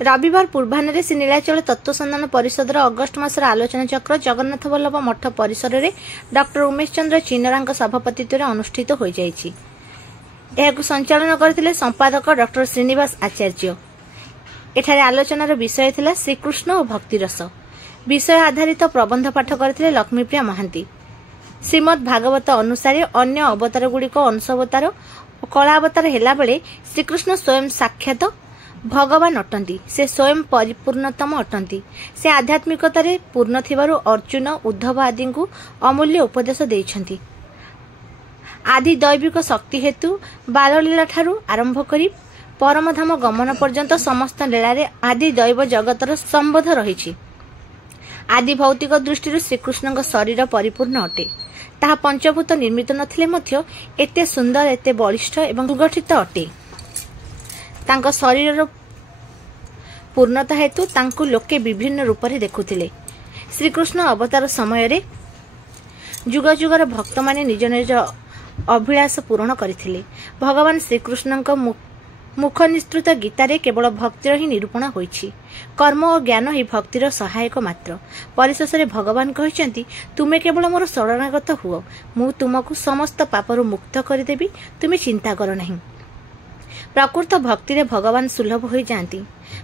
रविवार पूर्वाह्न श्री नीलाचल तत्वसंधान परिषद अगस्ट मासर आलोचना चक्र जगन्नाथ वल्लभ मठ परिसर में डॉक्टर उमेश चंद्र चिनरा सभापतित्व में अनुष्ठित हो जाइछि। एहाकु संचालन करथिले संपादक डॉक्टर श्रीनिवास आचार्य। एठारे आलोचनार विषय थिला श्रीकृष्ण और भक्तिरस। विषय आधारित प्रबंध पाठ करथिले लक्ष्मीप्रिया महांती। श्रीमद् भागवत अनुसारे अन्य अवतार गुड़िक अंश अवतार और कला अवतार हेला बेले श्रीकृष्ण स्वयं साक्षात भगवान अटंती। से स्वयं परिपूर्णतम अटंती। से आध्यात्मिकतारे पूर्ण थिबारु अर्जुन उद्धव आदि को अमूल्य उपदेश देइछंती। आदि दैविक शक्ति हेतु बाललीला ठारू आरंभ करी परमधाम गमन पर्यंत समस्त लीलारे आदि दैव जगतर संबोध रही। आदि भौतिक दृष्टि श्रीकृष्ण शरीर परिपूर्ण अटे। ताहा पंचभूत निर्मित नथिले मध्य एते सुंदर एते बलिष्ठ एवं सुगठित अटे। तांको शरीर पूर्णता हेतु तांको लोके विभिन्न रूप से देखुथिले। श्रीकृष्ण अवतार समय रे जुग जुगर भक्त माने निज निज अभिलाष पूरण करथिले। भगवान श्रीकृष्ण मुख निस्तृत गीतारे केवल भक्तिर ही निरूपण होईछि। कर्म और ज्ञान ही भक्तिर सहायक मात्र। परिशेष रे भगवान कहिसंती, तुमे केवल मोर शरणागत हुओ, मु तुमको समस्त पापरु मुक्त करदेबी, तुमे चिंता कर नहीं। प्रकृत भक्ति रे भगवान सुलभ हो जाती।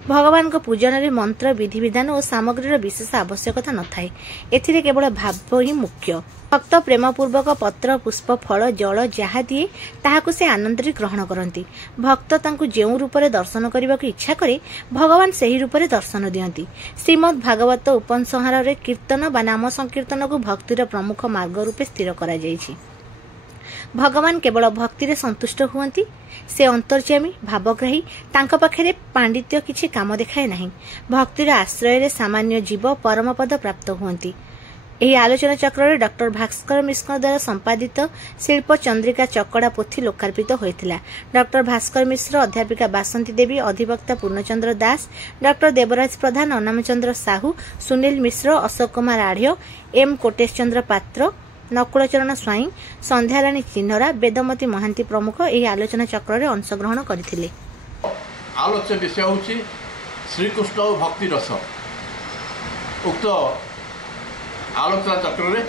भगवान को पूजन रे मंत्र विधि विधान और सामग्री विशेष आवश्यकता न थाए। एथिरे केवल भाव ही मुख्य। भक्त प्रेम पूर्वक पत्र पुष्प फल जल जहा दिए ताहाकु से आनंद रे ग्रहण करती। भक्त तांकु जेउ रूप रे दर्शन करने की इच्छा करे भगवान सही रूप रे दर्शन दियंती। श्रीमद् भागवत उपसंहार रे कीर्तन बा नाम संकीर्तन को भक्तिर प्रमुख मार्ग रूपे स्थिर करा जायछि। भगवान केवल भक्ति रे संतुष्ट हुअंती। से अंतर्यामी भावग्राही। तांका पाखरे पांडित्य किछि काम देखाए नहीं। भक्तिर आश्रय रे सामान्य जीव परम पद प्राप्त हुअंती। एही आलोचना चक्र रे डॉक्टर भास्कर मिश्र द्वारा संपादित शिल्प चंद्रिका चकड़ा पोथी लोकार्पित होइतिला। डॉक्टर भास्कर मिश्र, अध्यापिका बासंती देवी, अधिवक्ता पूर्णचंद्र दास, डॉक्टर देवराज प्रधान, अनामचंद्र साहू, सुनील मिश्र, अशोक कुमार आढ़, एम कोटेश चंद्र पात्र, नकुलचरण स्वाई, संध्याराणी चिन्हरा, वेदमती महांती प्रमुख एही आलोचना चक्र रे अंशग्रहण करथिले। आलोच्य विषय होछि श्रीकृष्ण और भक्ति रस। उक्त आलोचना चक्र रे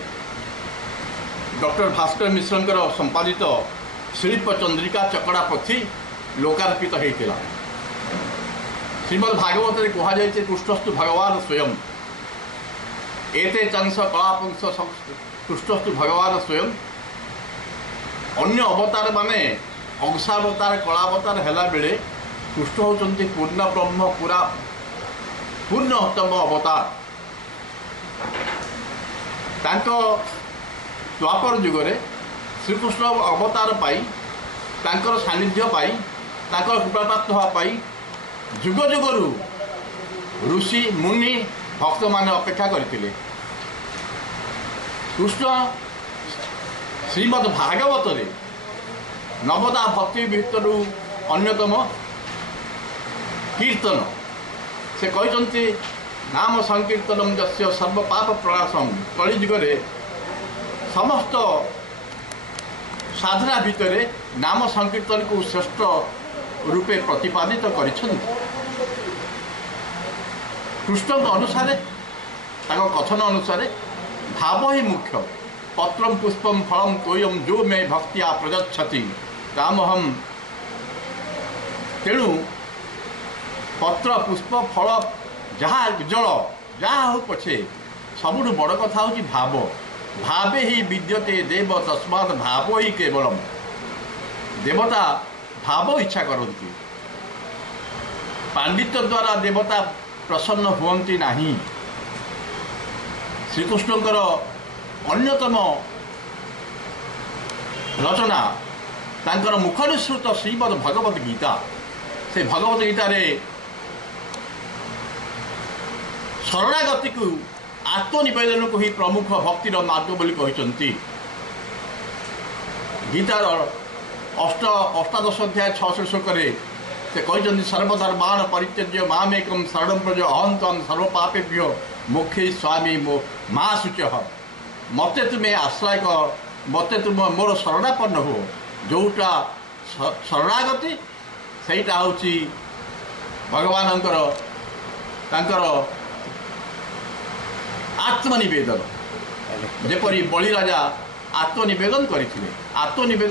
डॉक्टर भास्कर मिश्र संपादित शिल्प चंद्रिका चकड़ा पोथी लोकार्पित होइतिला। श्रीमद् भागवत रे कहा जायछि कृष्णस्तु भगवान स्वयं। एते चंस कलापुंस कृष्णस्तु भगवान स्वयं। अन्य अवतार माने अंशावतार कलावतार हेला बेले कृष्ण होचंती पूर्ण ब्रह्म पूरा पूर्णतम अवतार। तांको द्वापर जुगरे श्रीकृष्ण अवतार पाई तांकर सानिध्य पाई तांकर कृपा प्राप्त होवा पाई जुग जुगरु ऋषि मुनि भक्त माने अपेक्षा करथिले। कृष्ण श्रीमद् भागवत रे नवदा भक्ति भितरु अन्यतम कीर्तन से कहते नाम संकीर्तनम जस्य सर्व पाप प्रणाशम। कलिजुगरे समस्त साधना भितरे नाम संकीर्तन को श्रेष्ठ रूपे प्रतिपादित करिछन्ति। कृष्ण अनुसारे कथन अनुसारे भाव ही मुख्य। पत्रम पुष्पम फलम तोयम जो मे भक्तिया प्रगच्छति तामहम। तेणु पत्र पुष्प फल जहाँ जल जहाँ हो पछे सबुठ बड़ कथा हूँ भाव। भावे ही विद्यते देव तस्मात् भाव ही केवलम। देवता भाव इच्छा करती। पांडित्य द्वारा देवता प्रसन्न हुअन्ति नहीं। श्रीकृष्णकर अन्यतम रचना तांकर मुखनिसृत श्रीमद् भगवत गीता। से भगवत गीता रे शरणागति को आत्मनिवेदन को ही प्रमुख भक्तिर मार्ग बोली कहते। गीतार अष्टादश अध्याय 6 श्लोक से कहते सर्वधर्मान परित्यज्य मामेकम शरणं व्रज अहं त्वं सर्वपापेभ्यो मोक्षयिष्यामि मा शुचः। मते तुम्हें आश्रय कर, मते तुम मोर शरणापन्न हो। जोटा शरणागति सेटा हूँ भगवान ତାଙ୍କର ଆତ୍ମନିବେଦନ ଯେପରି ବଳିରାଜା ଆତ୍ମନିବେଦନ କରିଥିଲେ। ଆତ୍ମନିବେଦନ